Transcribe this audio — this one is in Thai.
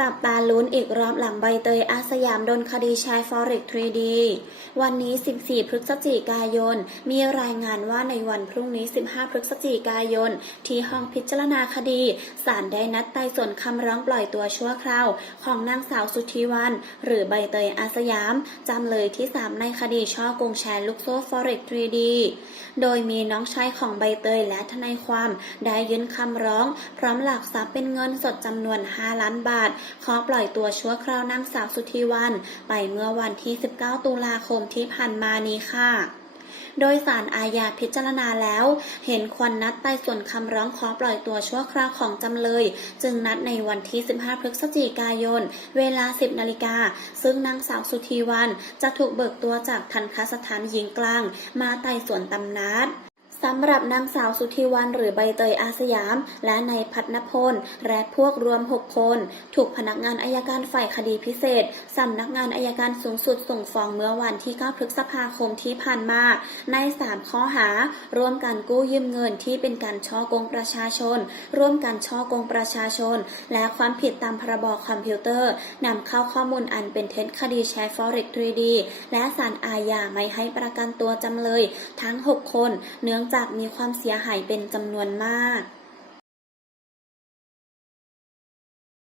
จับตาลุ้นอีกรอบหลังใบเตยอาสยามโดนคดีแชร์ Forex 3D วันนี้ 14 พฤศจิกายน มีรายงานว่าในวันพรุ่งนี้ 15 พฤศจิกายน ที่ห้องพิจารณาคดี ศาลได้นัดไต่สวนคำร้องปล่อยตัวชั่วคราว ของนางสาวสุธีวัน หรือใบเตยอาสยาม จำเลยที่ 3 ในคดีช่อกงแชร์ลูกโซ่ Forex 3D โดยมีน้องชายของใบเตยและทนายความ ได้ยื่นคำร้อง พร้อมหลักทรัพย์เป็นเงินสดจำนวน 5 ล้านบาทขอปล่อยตัวชั่วคราวนางสาวสุธีวัน ไปเมื่อวันที่ 19 ตุลาคมที่ผ่านมานี้ค่ะโดยสารอาญาพิจารณาแล้ว เห็นควรนัดไต่สวนคำร้องขอปล่อยตัวชั่วคราวของจำเลย จึงนัดในวันที่ 15 พฤศจิกายน เวลา 10 นาฬิกา ซึ่งนางสาวสุธีวันจะถูกเบิกตัวจากทันคสถานหญิงกลาง มาไต่สวนตำนัด สำหรับนางสาวสุธีวันหรือใบเตยอาสยาม และนายพัฒนพล และพวกรวม 6 คน ถูกพนักงานอายการฝ่ายคดีพิเศษ สำนักงานอายการสูงสุดส่งฟ้องเมื่อวันที่ 9 พฤษภาคมที่ผ่านมา ใน 3 ข้อหา ร่วมกันกู้ยืมเงินที่เป็นการช่อกงประชาชน ร่วมกันช่อกงประชาชน และความผิดตามพรบคอมพิวเตอร์นำเข้าข้อมูลอันเป็นเท็จคดีแชร์ Forex 3D และสารอาญาไม่ให้ประกันตัวจำเลย ทั้ง 6 คนเนื่องจากมีความเสียหายเป็นจำนวนมาก